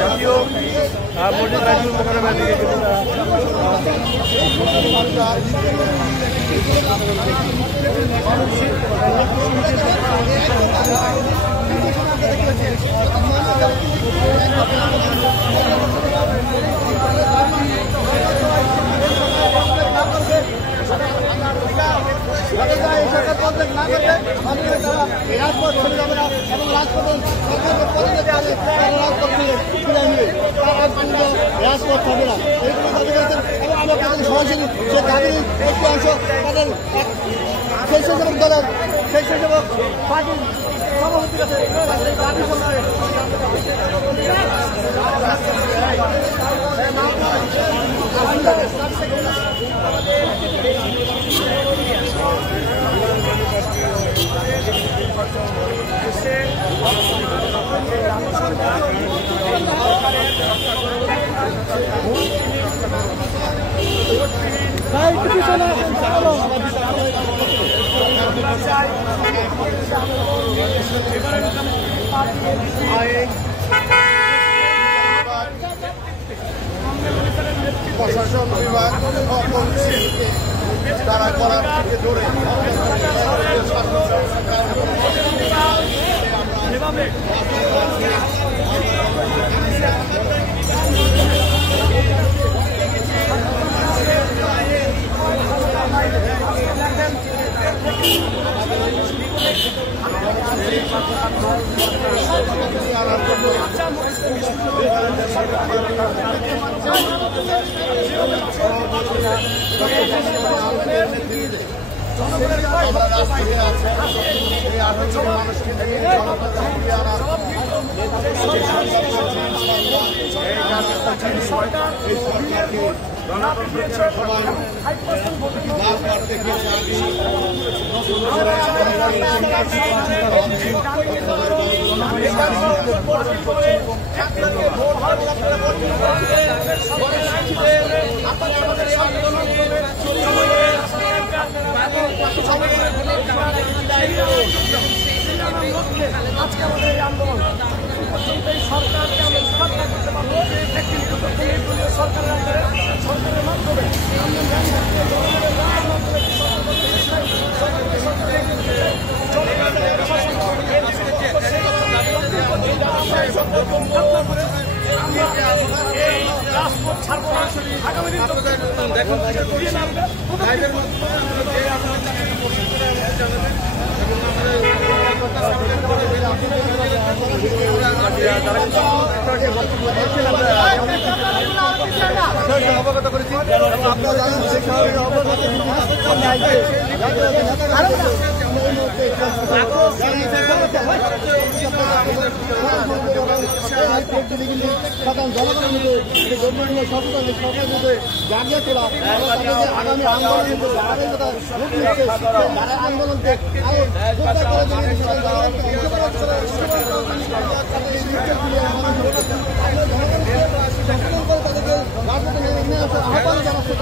জাতীয় মোটিভেশনাল মোকাবেলা দিকে সরাসরি সে দাবির একটি অংশ তাদের স্বেচ্ছাসেবক দলের স্বেচ্ছাসেবক পার্টির সভাপতির কাছে দাবি করবে। প্রশাসন বিভাগ তারা করার থেকে ধরে আজকে আমাদের এই আন্দোলন সরকারকে আমরা সরকার করতে পারবো সরকারের মাধ্যমে রাজপথ ছাড়বো না। আগামী দিন অবগত করেছি আপনারা জানেন সাধারণ জনগণের মধ্যে সরকারের মধ্যে জানিয়ে তোলা আগামী আন্দোলন আন্দোলনকে আহ্বান জানাচ্ছে।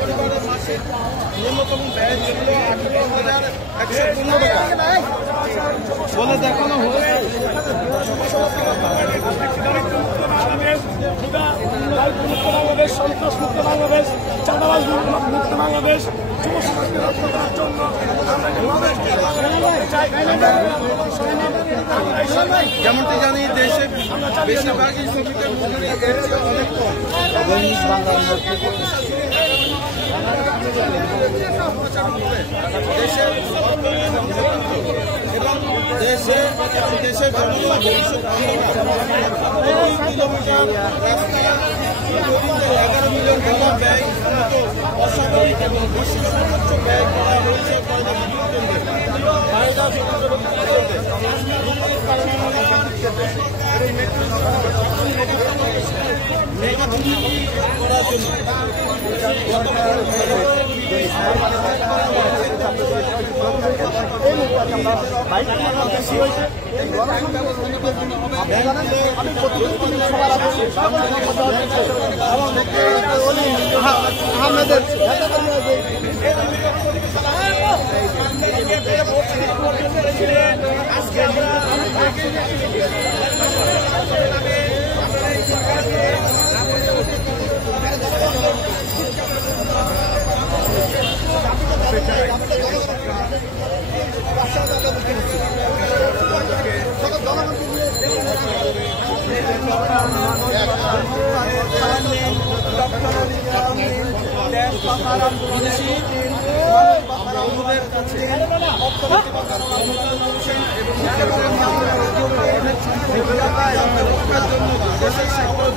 পরিবারের মাসিক ন্যূনতম ব্যয় যেগুলো 18,115 টাকা বলে দেখানো হয়েছে। বাংলাদেশ, সন্ত্রাস মুক্ত বাংলাদেশ, চাঁদাবাজ মুক্ত বাংলাদেশ, যুব সমাজকে রক্ষা করার জন্য যেমনটি জানি দেশে বেশিরভাগই শ্রমিকের মজুরি এর চেয়ে অনেক কম। দেশের এবং দেশের জনগণ ভবিষ্যৎ কিলোমিটার রাস্তা 11 মিলিয়ন ডলার ব্যয় মতো অস্বাভাবিক এবং বিশ্বের সর্বোচ্চ ব্যয় করা হয়েছে কয়লা বিদ্যুৎ করার জন্য আহমেদের বন্ধুদের কাছে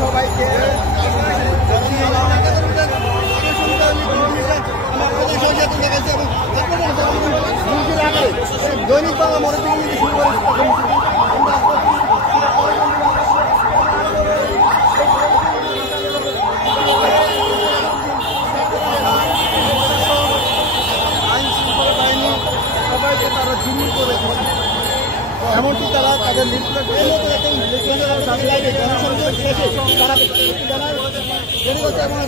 সবাইকে দৈনিক বাংলা মনে থেকে শুরু করেছি। এমনকি তারা তাদের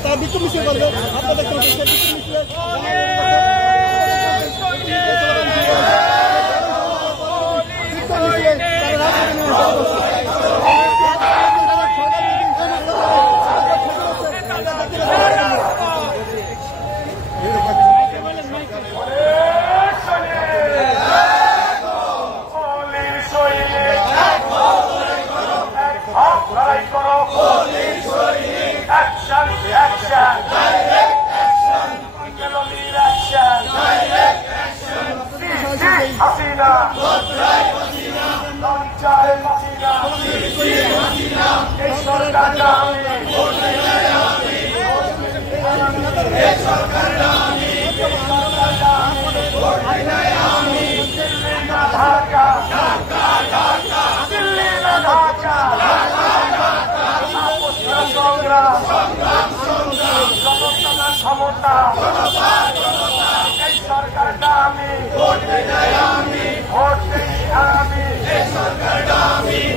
তারা বিক্ষোভ মিছিল করবে। আপনাদের ক্ষমতা এই সরকারটা আমি ভোট দেই আমি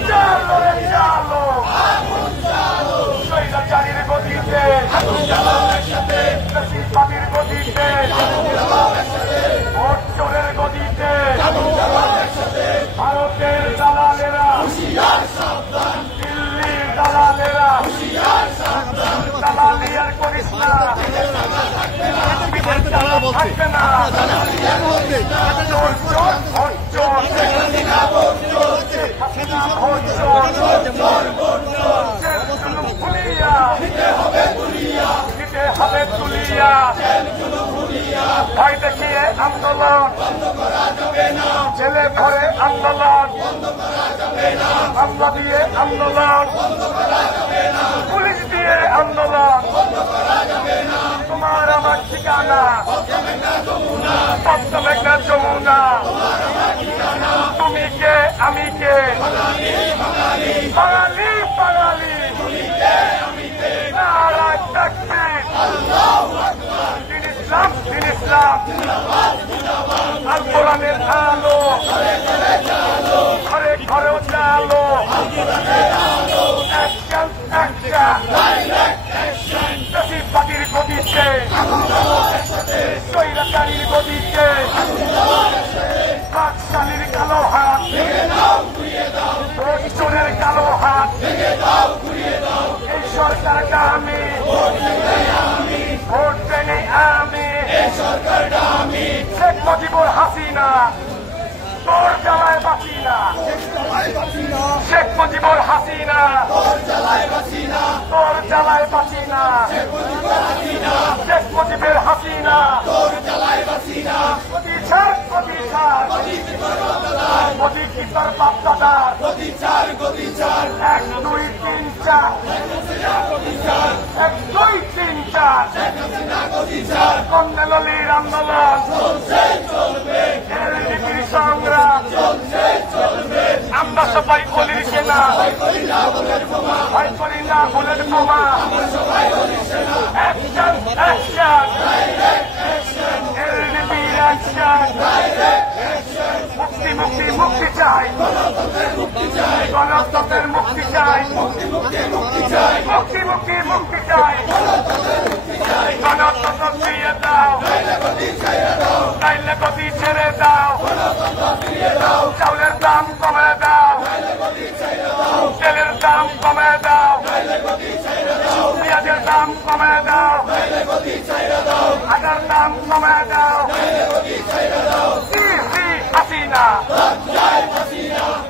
চালো রে চালো স্বৈরাচারীর গতিতে পাতির গতিতে ভোট চোরের গতিতে ভারতের দালালেরা দিল্লির দালালেরা দালালি আর করিস না থাকবে না হবে তুলিয়া ভয় দেখিয়ে আন্দোলন জেলে ভরে আন্দোলন হামলা দিয়ে আন্দোলন পুলিশ দিয়ে আন্দোলন তোমার আমার ঠিকানা পদ্মমেঘনা যমুনা তুমি কে আমি কে বাঙালি বাঙালি নারায় তাকবীর দিন ইসলাম দিন ইসলাম আল কোরআনের আলো ঘরে ঘরেও চালো বেশিরভাগের গতিতে স্বৈরাচারীর গতিতে বাকশালীর কালো হাত চোরের কালো হাত এই সরকারটা আমি ভোট দেনে আমি শেখ মুজিবুর হাসিনা তোর জ্বালায় বাঁচি না শেখ মুজিবুর হাসিনা তোর জ্বালায় বাঁচি না শেখ মুজিবুর হাসিনা মোদী কি তোর বাপ দাদা 1 2 3 4 1 2 3 4 কন্যা আন্দোলন এলডিপির সংগ্রাম আমরা সবাই বলির সেনা ভয় করি না বুলেট বোমা অ্যাকশন অ্যাকশন এলডিপির অ্যাকশন মুক্তি মুক্তি মুক্তি চাই গণতন্ত্রের মুক্তি চাই মুক্তি মুক্তি মুক্তি চাই গণতন্ত্র ফিরিয়ে দাও নাইলে গতি ছেড়ে দাও চাউলের দাম কমে দাও তেলের দাম কমে দাও পেঁয়াজের দাম কমে দাও আটার দাম কমে দাও হাসিনা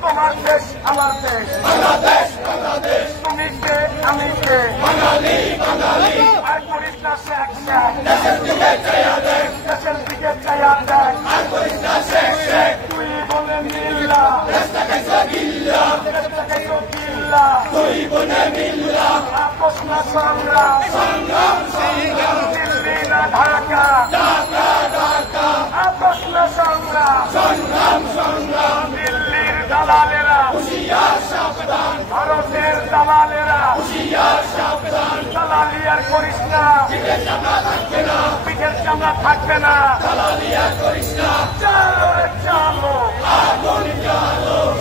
তোমার দেশ আমার দেশ তুমি কে আমি কে আর করিস না শেখ দেশের দিকে চাইয়া দেখ তুই বলে মিল্লা আপোষ না সংগ্রাম দিল্লি না ঢাকা আপোষ না সংগ্রাম দিল্লির দালালেরা ভারতের দালালেরা দালালি আর করিস না পিঠের চামড়া থাকবে না চলো রে চলো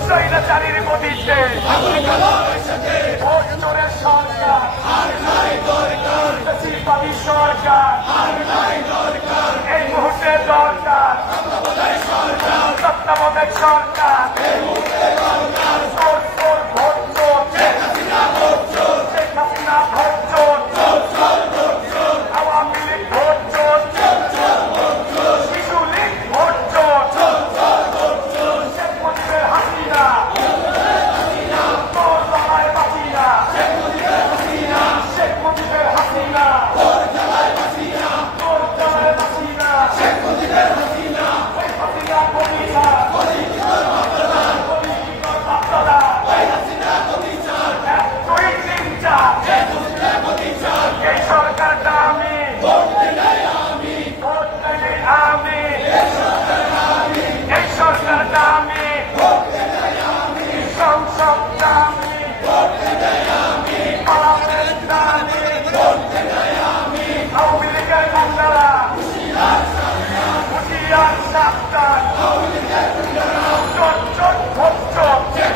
স্বৈরাচারীর গতিতে ভোট চোরের সরকার বেশিরভাগী সরকার এই মুহূর্তে দরকার তত্ত্বাবধায়ক সরকার চোর চোর ভোট চোর শেখ হাসিনা ভোট চোর আওয়ামী লীগ ভোট চোর শিশু লীগ ভোট চোর শেখ মুজিবুর হাসিনা তোর জ্বালায় বাঁচি না শেখ মুজিবুর হাসিনা তোর জ্বালায় বাঁচি না শেখ হাসিনা কবিতা এই সরকারটা আমি ভোট দিলে আমি এই সরকারটা আমি সংসদটা আমি পার্লামেন্টটা আমি আওয়ামী লীগের গুন্ডারা হুঁশিয়ার সাবধান চোর চোর ভোট চোর শেখ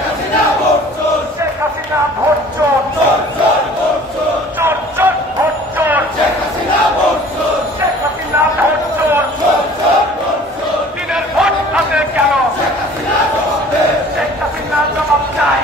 হাসিনা ভোট চোর চোর চোর ভোট চোর শেখ হাসিনা ভোট চোর দিনের ভোট হাতে কেন শেখ হাসিনা জবাব চাই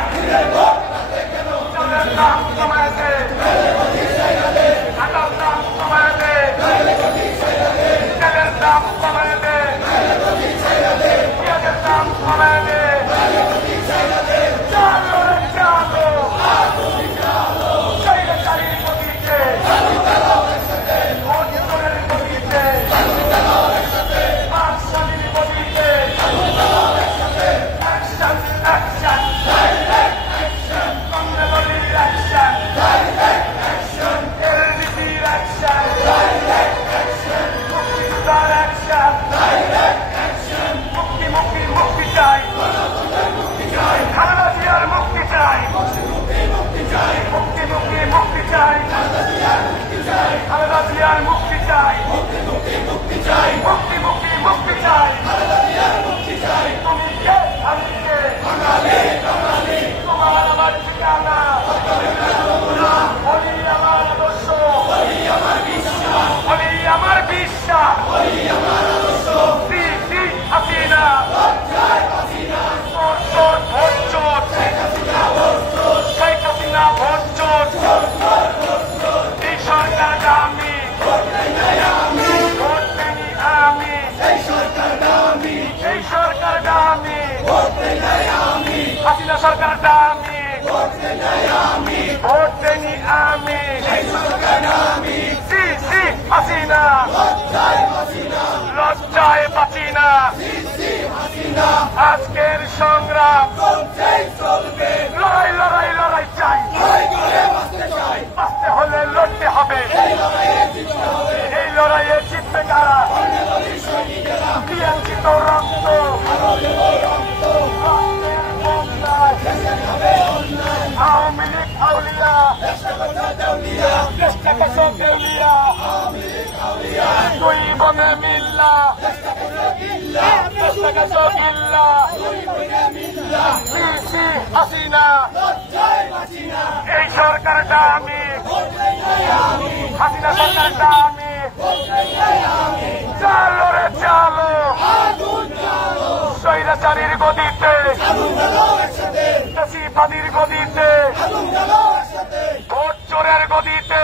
সরকারটা আমি ভোট দেনি আমি হাসিনা লজ্জায় বাঁচি না আজকের সংগ্রাম লড়াই লড়াই লড়াই চাই বাঁচতে হলে লড়তে হবে এই লড়াইয়ে জিতবে কারা ক্রিয়াঙ্কিত রক্ত আওয়ামী লীগ আউলিয়া দেশটাকে সব দেউলিয়া দুই বনে মিল্লা দেশটাকে সব গিল্লা হাসিনা এই সরকারটা আমি হাসিনা সরকারটা আমি চালো রে চালো স্বৈরাচারীর গদিতে দেশিবাদীর গদিতে ভোট চোরের গদিতে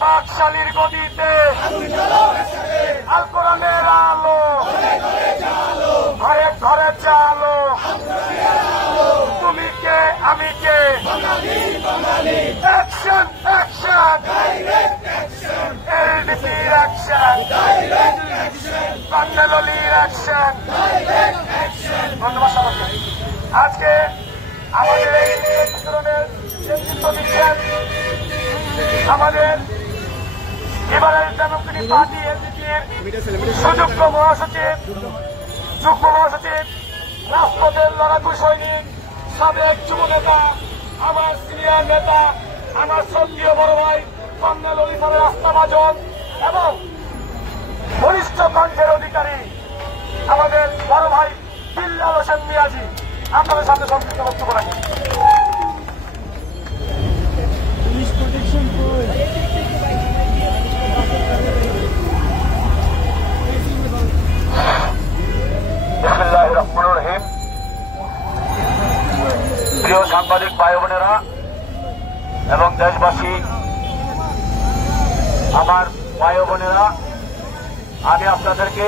পাকশালীর গদিতে আল কোরআনের আলো ঘরে ঘরে চালো তুমি কে আমি কে অ্যাকশন অ্যাকশন এলডিপির অ্যাকশন বান্নালির অ্যাকশন ধন্যবাদ সবাইকে। আজকে আমাদের এই ধরনের নেতৃত্ব দিচ্ছেন আমাদের এবারের ডেমোক্রেটিক পার্টি এলডিপির সুযোগ্য মহাসচিব যুগ্ম মহাসচিব রাজপথের লড়াকু সৈনিক সাবেক যুব নেতা আমার সিনিয়র নেতা আমার সক্রিয় বড় ভাই কর্নেল অলিফারের আস্থাভাজন এবং বরিষ্ঠ কণ্ঠের অধিকারী আমাদের বড় ভাই বিল্লাল হোসেন মিয়াজি আপনাদের সাথে সংক্ষিপ্ত বক্তব্য রাখি। বিসমিল্লাহির রহমানির রহিম। প্রিয় সাংবাদিক ভাই বোনেরা এবং দেশবাসী, আমার ভাই বোনেরা, আমি আপনাদেরকে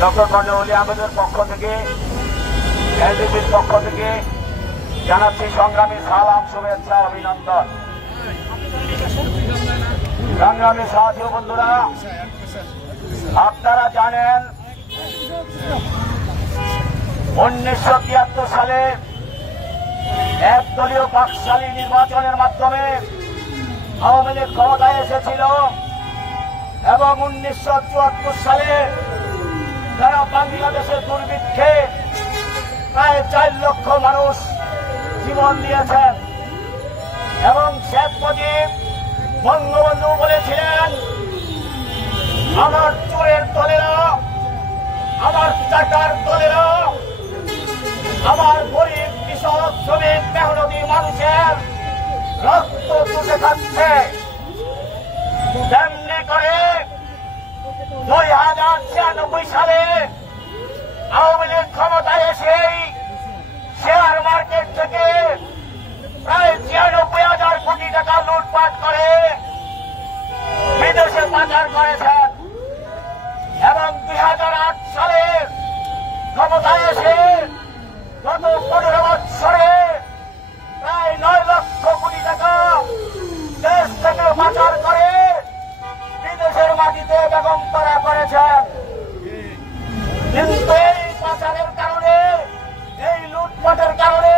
ডক্টর কর্নেল ওলি আহমেদের পক্ষ থেকে এলডিপির পক্ষ থেকে জানাচ্ছি সংগ্রামী সালাম, শুভেচ্ছা, অভিনন্দন। সংগ্রামী সাথী বন্ধুরা, আপনারা জানেন 1973 সালে একদলীয় পাকশালী নির্বাচনের মাধ্যমে আওয়ামী লীগ ক্ষমতায় এসেছিল এবং 1974 সালে যারা বাংলাদেশের দুর্ভিক্ষে প্রায় 4 লক্ষ মানুষ জীবন দিয়েছেন এবং শেখ মুজিব বঙ্গবন্ধু বলেছিলেন, আমার চোরের দলেরা, আমার চাকার দলেরা, আমার গরিব কৃষক শ্রমিক মেহনতি মানুষের রক্ত চুষে খাচ্ছে। তেমনি করে 2096 সালে আওয়ামী লীগ ক্ষমতায় এসেই শেয়ার মার্কেট থেকে প্রায় 96,000 কোটি টাকা লুটপাট করে বিদেশে পাচার করেছেন এবং 2008 সালে ক্ষমতায় এসে গত 15 বৎসরে প্রায় 9 লক্ষ কোটি টাকা দেশ থেকে পাচার করে বিদেশের মাটিতে বেগম তারা করেছেন। কিন্তু এই পাচারের কারণে, এই লুটপাটের কারণে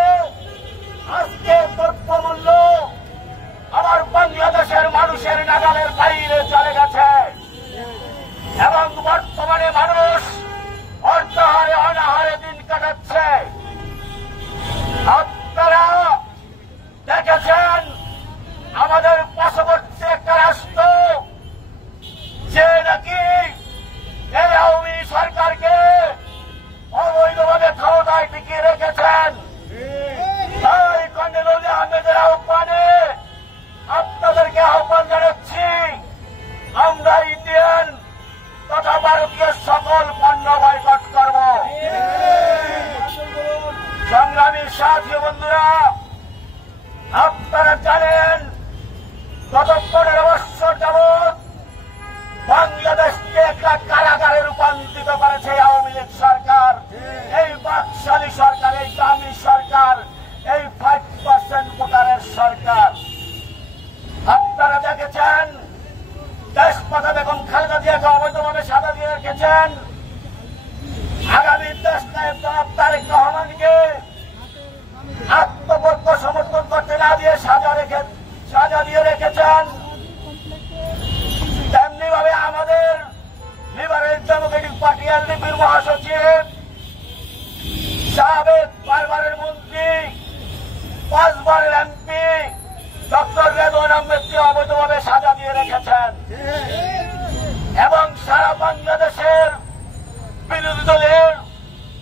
আজকে দ্রব্যমূল্য আমার বাংলাদেশের মানুষের নাগালের বাইরে চলে গেছে এবং বর্তমানে মানুষ অর্থহারে অনাহারে দিন কাটাচ্ছে। আপনারা দেখেছেন আমাদের পার্শ্ববর্তী একটা রাষ্ট্র যে নাকি এই আওয়ামী সরকারকে অবৈধভাবে ক্ষমতায় টিকিয়ে রেখেছেন। তাই কর্নেল ওলি আহমেদের আহ্বানে আপনাদেরকে আহ্বান জানাচ্ছি, আমরা ইন্ডিয়ান তথা ভারতীয় সকল পণ্য বয়কট করব। সংগ্রামী সাথী বন্ধুরা, আপনারা জানেন গত 15 বৎসর যাবৎ বাংলাদেশকে একটা কারাগারে রূপান্তরিত করেছে আওয়ামী লীগ সরকার, এই বাকশালী সরকার, এই দামি বারবারের মন্ত্রী, 5 বারের এমপি ডক্টর রেদওয়ান আহমেদকে অবৈধভাবে সাজা দিয়ে রেখেছেন এবং সারা বাংলাদেশের বিরোধী দলের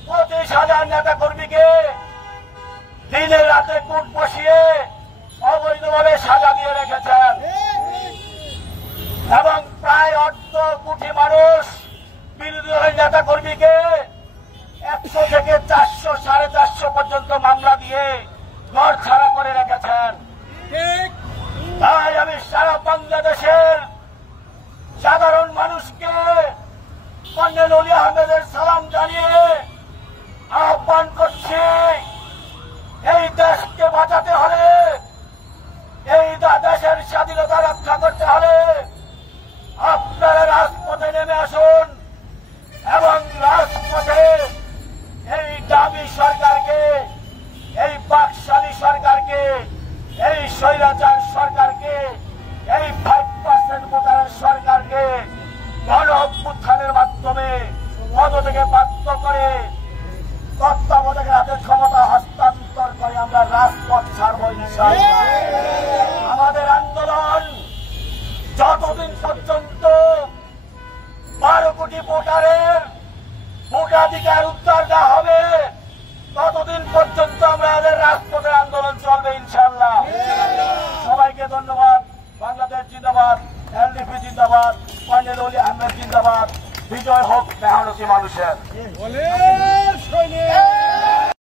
25,000 নেতা কর্মীকে দিনে রাতে কোর্ট বসিয়ে অবৈধভাবে সাজা দিয়ে রেখেছেন এবং প্রায় 1.5 কোটি মানুষ বিরোধী দলের নেতা কর্মীকে 100 থেকে 400, 450 পর্যন্ত মামলা দিয়ে ঘর ছাড়া করে রেখেছেন। তাই আমি সারা বাংলাদেশের সাধারণ মানুষকে কর্নেল অলি আহমেদের সালাম জানিয়ে আহ্বান করছি, এই দেশকে বাঁচাতে হলে, এই দেশের স্বাধীনতা রক্ষা করতে হলে আপনারা রাজপথে নেমে আসুন এবং রাজপথে এই দাবি সরকারকে, এই বাকশালী সরকারকে, এই স্বৈরাচার সরকারকে, এই 5% ভোটারের সরকারকে গণ অভ্যুত্থানের মাধ্যমে পদত্যাগে বাধ্য করে তত্ত্বাবধায়কের হাতে ক্ষমতা হস্তান্তর করে আমরা রাজপথ ছাড়ব ইনশাআল্লাহ। আমাদের আন্দোলন যতদিন পর্যন্ত 12 কোটি ভোটারের ভোটাধিকার উদ্ধার না হবে ততদিন পর্যন্ত আমাদের রাজপথের আন্দোলন চলবে ইনশাআল্লাহ। সবাইকে ধন্যবাদ। বাংলাদেশ জিন্দাবাদ, এলডিপি জিন্দাবাদ, কর্নেল অলি আহমেদ জিন্দাবাদ। বিজয় হোক মেহনতি মানুষের।